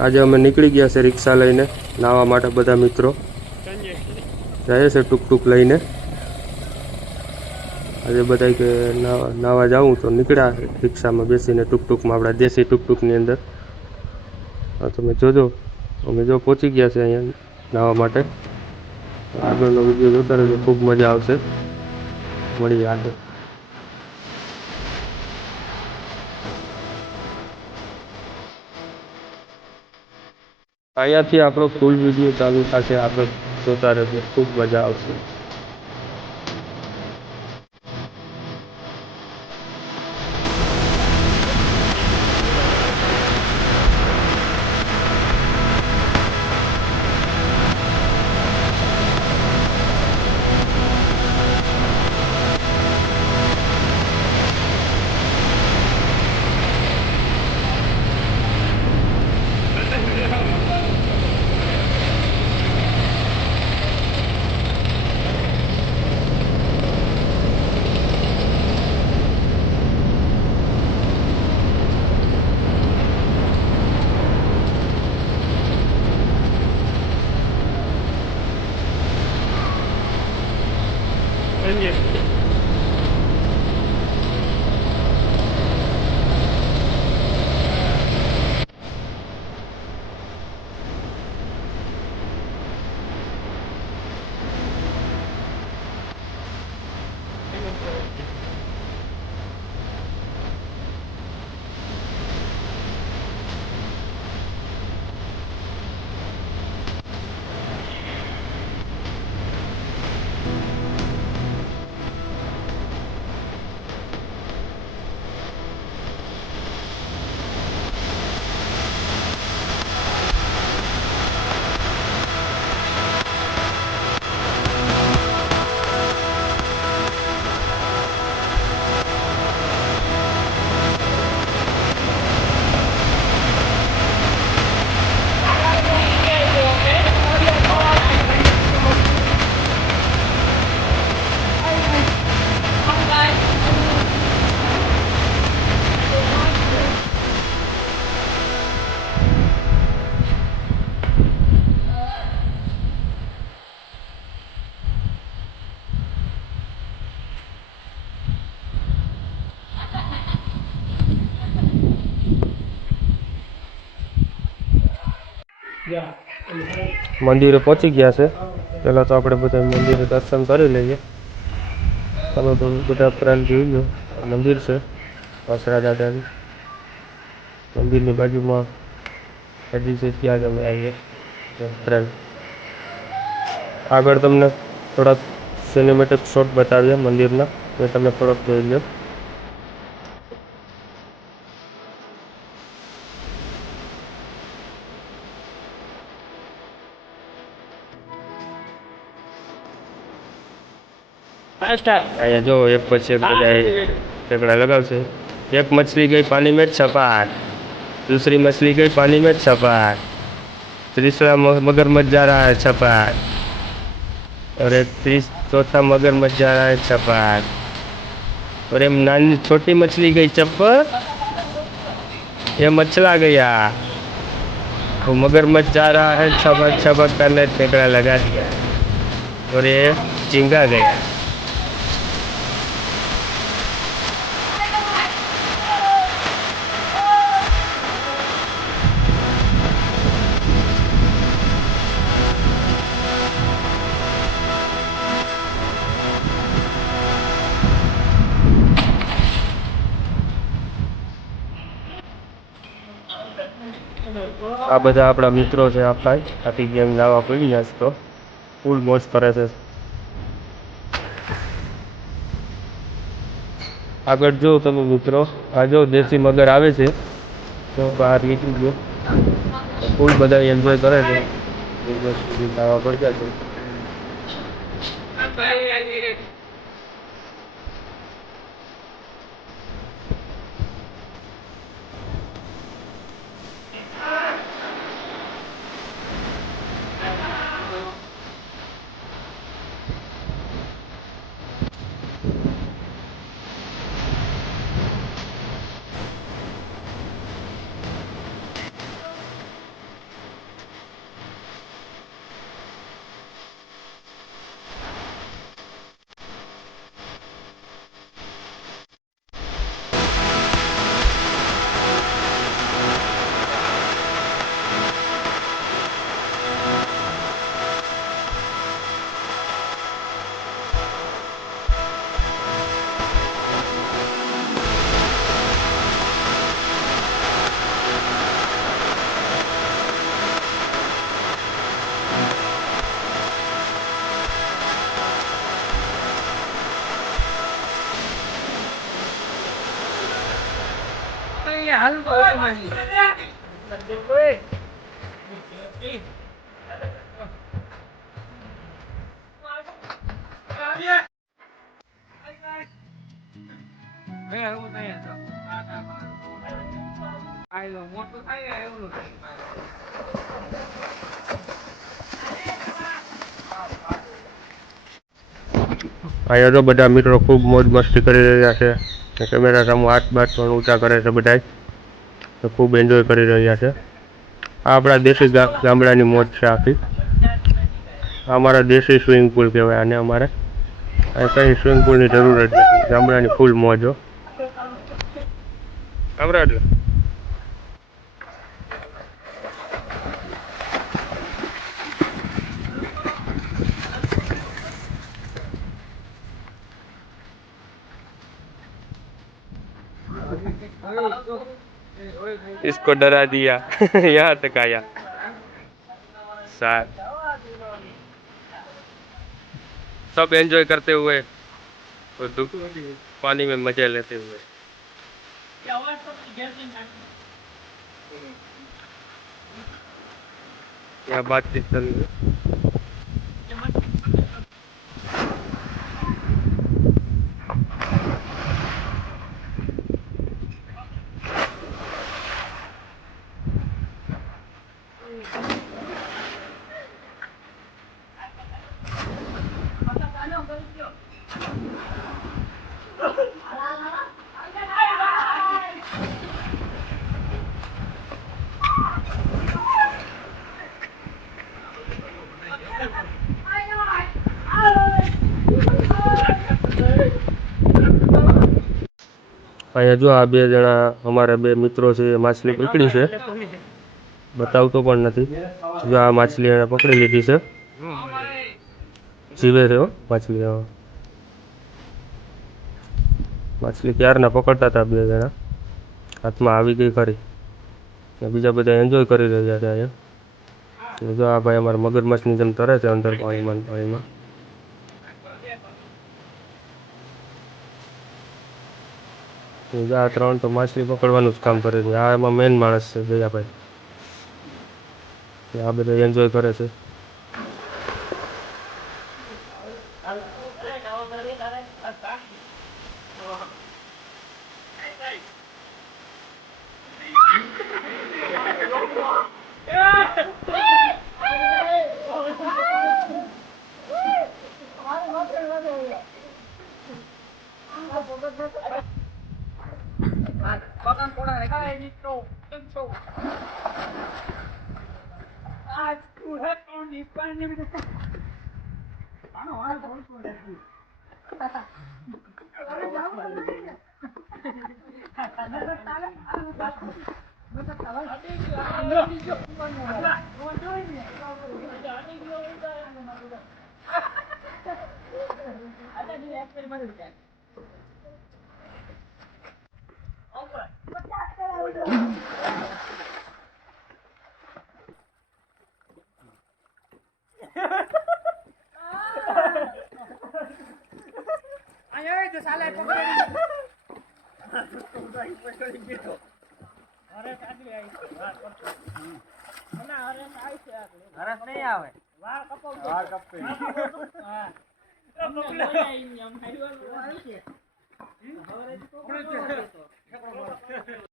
આજે અમે નીકળી ગયા છે રિક્ષા લઈને, નાહવા માટે બધા મિત્રો. જાય છે ટૂંક ટૂંક લઈને. આજે બધા કે નાવા નાવા જાઉં તો નીકળ્યા રિક્ષામાં બેસીને ટૂંક ટૂંકમાં આપણા દેશી ટૂંક ટૂંકની અંદર તમે જોજો. અમે જો પહોંચી ગયા છે અહીંયા નાવા માટે. આગળનો વીડિયો જોતા રહેજો. ખૂબ મજા આવશે. મળીએ આગળ. અહીંયાથી આપણો ફૂલ વીડિયો ચાલુ થશે આપણે જોતા રહેજો ખૂબ મજા આવશે. મંદિરે પહોંચી ગયા છે. પહેલાં તો આપણે બધા મંદિરે દર્શન કરી લઈએ. તમે બધા ફ્રેન્ડ જોઈ લો. મંદિર છે, વાસરા દાદાનું. મંદિરની બાજુમાં નદી છે, ત્યાં અમે આવીએ. ફ્રેન્ડ આગળ તમને થોડાક સિનેમેટિક શોટ બતાવીએ મંદિરના. એ તમે થોડોક જોઈ લો. एक मछली गई पानी में छपार दूसरी मछली गई पानी में छपार तीसरा मगरमच्छ जा रहा है छपार और एक तीस चौथा मगरमच्छ जा रहा है छपार और एक नानी छोटी मछली गई चप्पर ये मछला गया वो मगरमच्छ जा रहा है छपक छपक करने फेंकड़ा लगा दिया और ये चिंगा गया આ બધા આપણા મિત્રો છે આપણા આખી ગેમ લાવવા પડી ગયા છે તો. ફૂલ મોજ કરે છે. આગળ જો તમે મિત્રો. આ જો દેશી મગર આવે છે. તો બહાર નીકળી ગયો. ફૂલ બધા એન્જોય કરે છે. એક વર્ષ છે અહીંયા તો બધા મિત્રો ખૂબ મોજ મસ્તી કરી રહ્યા છે. કેમેરા સામે હાથ બાથ પણ ઊંચા કરે છે બધા તો ખૂબ એન્જોય કરી રહ્યા છે. આપણા દેશી ગામડાની મોજ છે આખી. અમારા દેશી સ્વિમિંગ પુલ કહેવાય અને અમારે. અહીં કઈ સ્વિમિંગ પુલની જરૂર જ ગામડાની ફૂલ મોજો ગામડા એટલે. इसको डरा दिया यहाँ तक आया साथ सब एंजॉय करते हुए और दुख पानी में मजे लेते हुए यहाँ बातचीत चल रही અહીંયા જો આ બે જણા, અમારા બે મિત્રો છે માછલી પકડી છે. બતાવતો પણ નથી. જો આ માછલી એને પકડી લીધી છે. જીવે છે માછલી. માછલી ક્યારના પકડતા હતા બે જણા? હાથમાં આવી ગઈ ખરી. બીજા બધા એન્જોય કરી રહ્યા હતા અહીંયા. જો આ ભાઈ અમારા મગરમચ્છની જેમ તરે છે અંદર પાણીમાં પાણીમાં. આ ત્રણ તો માછલી પકડવાનું જ કામ કરે છે. આ એમાં મેન માણસ છે દયાભાઈ. ને આ બધા એન્જોય કરે છે. Bakan kurang lagi. Hai, Nito. Tentu. Aku hat on di pandai bila tak. Mana orang pun pun lagi. Orang jauh lagi. Nada tala, nada tala. Ada yang ada yang mana? Ada, ada ini. Ada yang ada yang mana? Ada di eksperimen juga. હરસ નહીં આવે